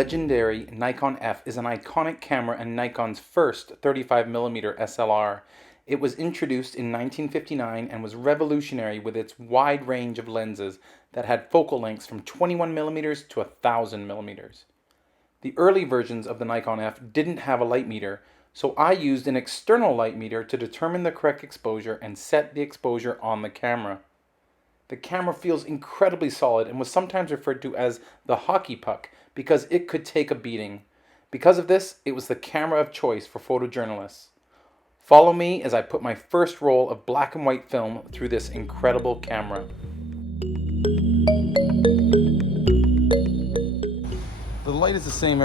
legendary Nikon F is an iconic camera and Nikon's first 35mm SLR. It was introduced in 1959 and was revolutionary with its wide range of lenses that had focal lengths from 21mm to 1000mm. The early versions of the Nikon F didn't have a light meter, so I used an external light meter to determine the correct exposure and set the exposure on the camera. The camera feels incredibly solid and was sometimes referred to as the hockey puck because it could take a beating. Because of this, it was the camera of choice for photojournalists. Follow me as I put my first roll of black and white film through this incredible camera. The light is the same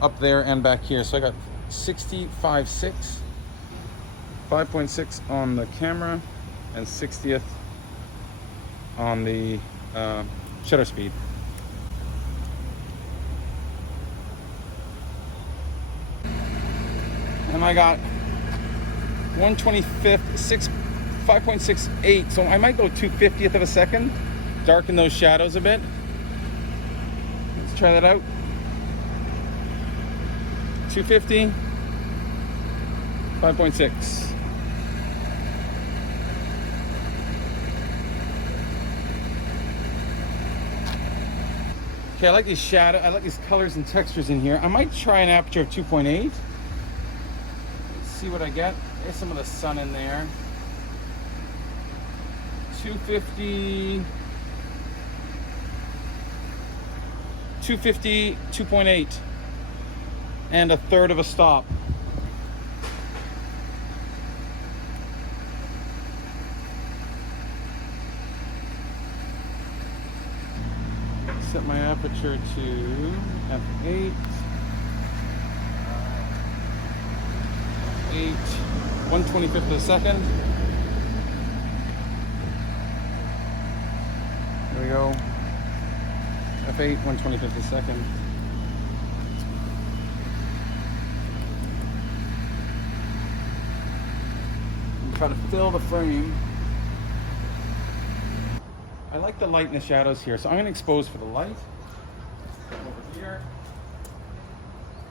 up there and back here, so I got 65.6, 5.6 on the camera, and 60th on the shutter speed. And I got 1/25th, 5.68, so I might go 2/50th of a second, darken those shadows a bit. Let's try that out. 250, 5.6. Okay, I like these shadows. I like these colors and textures in here. I might try an aperture of 2.8. Let's see what I get. There's some of the sun in there. 250, 2.8, and 1/3 of a stop. Set my aperture to f8, 1/25th of a second. There we go. f8, 1/25th of a second. And try to fill the frame. I like the light and the shadows here, so I'm going to expose for the light. Over here,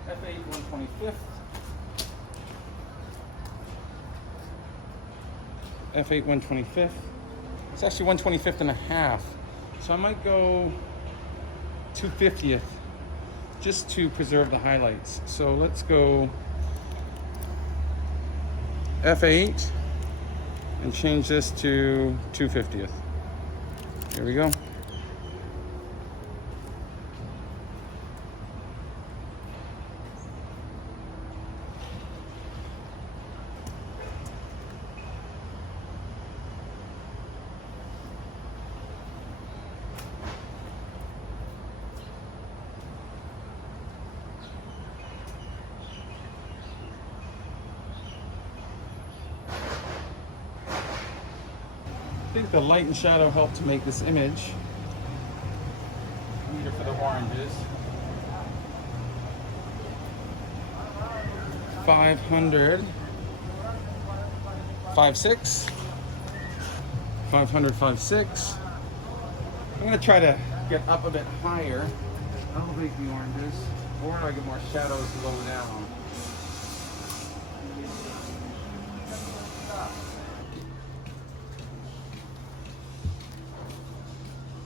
f8, 1/25th. f8, 1/25th. It's actually 1/25th and a half. So I might go 2/50th just to preserve the highlights. So let's go f8 and change this to 2/50th. Here we go. I think the light and shadow help to make this image. Meter for the oranges. 500, 5.6, 500, 5.6. I'm going to try to get up a bit higher. Elevate the oranges, or I get more shadows low down.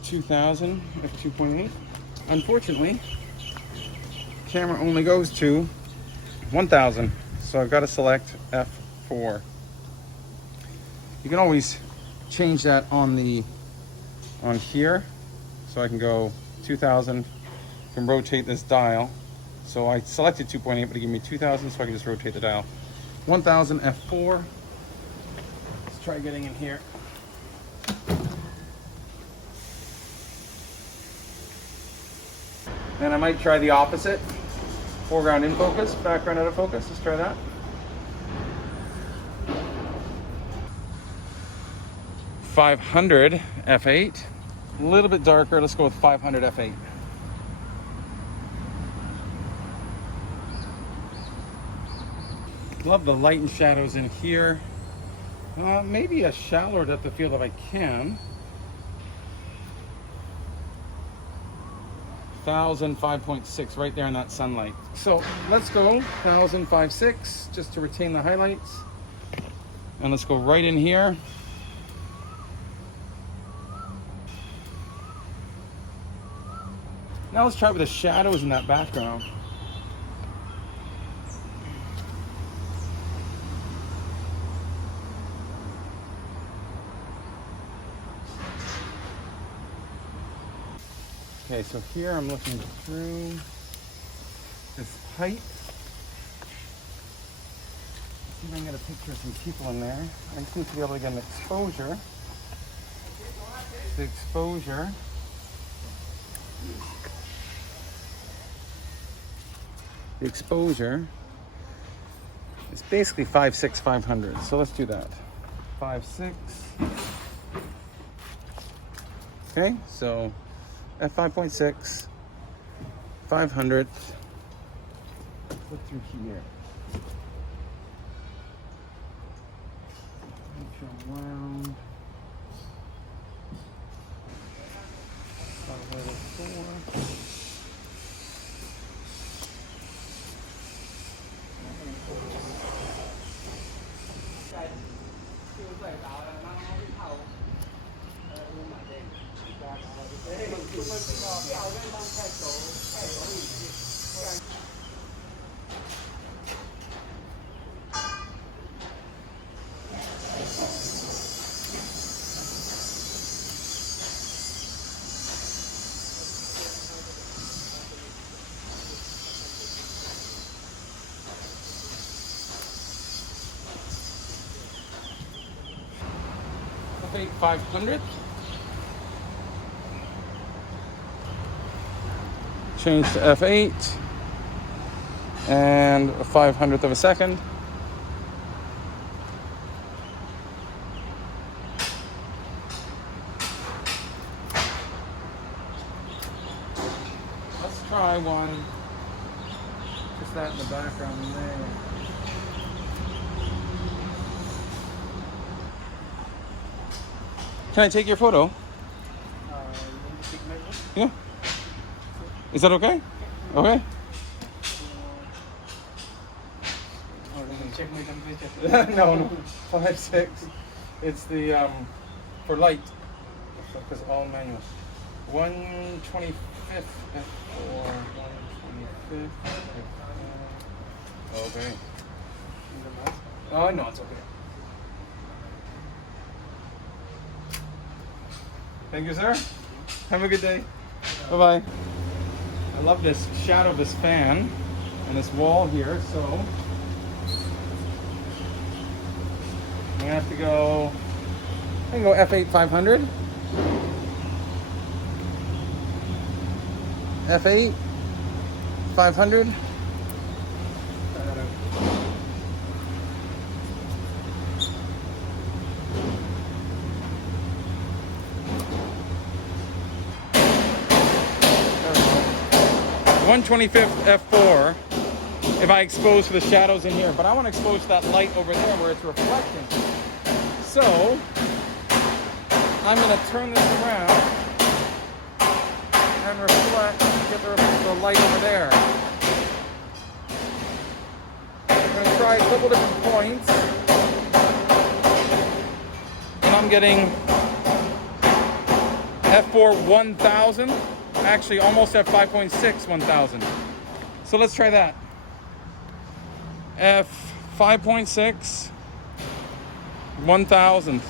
(2000) f 2.8. Unfortunately, camera only goes to 1000, so I've got to select f4. You can always change that on here, so I can go 2000. Can rotate this dial. So I selected 2.8, but it gave me 2000, so I can just rotate the dial. 1000 f4. Let's try getting in here. Then I might try the opposite. Foreground in focus, background out of focus. Let's try that. (500 f8). A little bit darker. Let's go with 500 f8. Love the light and shadows in here. Maybe a shallower depth of field if I can. 1000 5.6 right there in that sunlight. So let's go 1000 5.6 just to retain the highlights. And let's go right in here. Now let's try it with the shadows in that background. Okay, so here I'm looking through this pipe. Let's see if I can get a picture of some people in there. I seem to be able to get an exposure. The exposure. The exposure is basically 5.6 500. So let's do that. 5.6. Okay, so at 5.6 500. Look through here. Around 504. F8 500. Change to F8 and a 500th of a second. Let's try one. Just that in the background there. Can I take your photo? Yeah. Is that okay? Okay. Check my temperature. No. 5.6. It's the for light. Because all manual. 125th F4. 125th F4. Okay. Oh no, it's okay. Thank you, sir. Have a good day. Bye-bye. I love this shadow of this fan and this wall here, so I'm gonna have to go, I can go F8 500. F8 500. 125th F4 if I expose to the shadows in here, but I want to expose to that light over there where it's reflecting. So I'm going to turn this around and reflect, get the light over there. I'm going to try a couple different points, and I'm getting F4 1000. Actually almost at 5.6 1000. So let's try that. F 5.6 1000.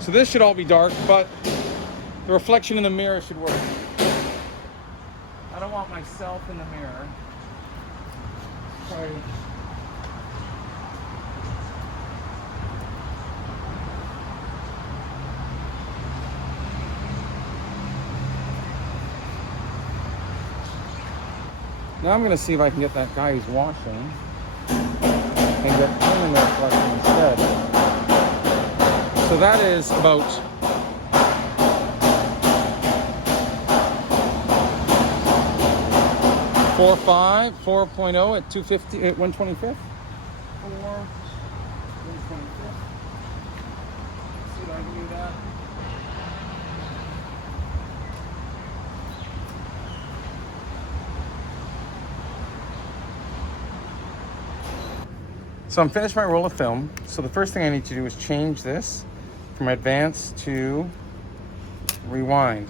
So this should all be dark, but the reflection in the mirror should work. I don't want myself in the mirror. Sorry. Now I'm going to see if I can get that guy who's washing and get him in the reflection instead. So that is about 4.0 at 250 at 125th. 125th. See if I can do that. So I'm finished my roll of film. So the first thing I need to do is change this from advance to rewind.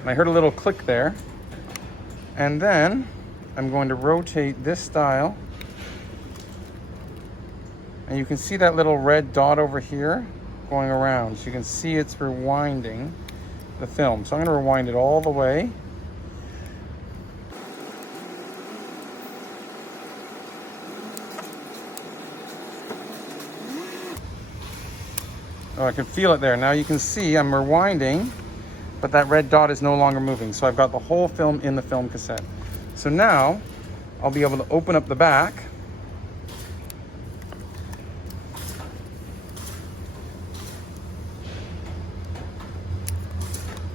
And I heard a little click there. And then I'm going to rotate this dial. And you can see that little red dot over here going around. So you can see it's rewinding the film. So I'm going to rewind it all the way. Oh, I can feel it there. Now you can see I'm rewinding, but that red dot is no longer moving. So I've got the whole film in the film cassette. So now I'll be able to open up the back.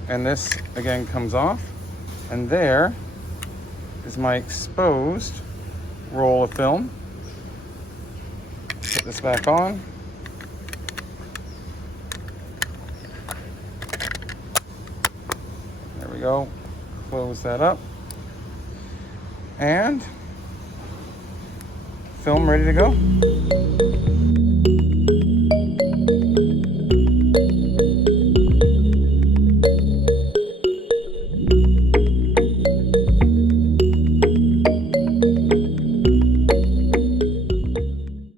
And this again comes off. And there is my exposed roll of film. Put this back on. There we go. Close that up. And film ready to go.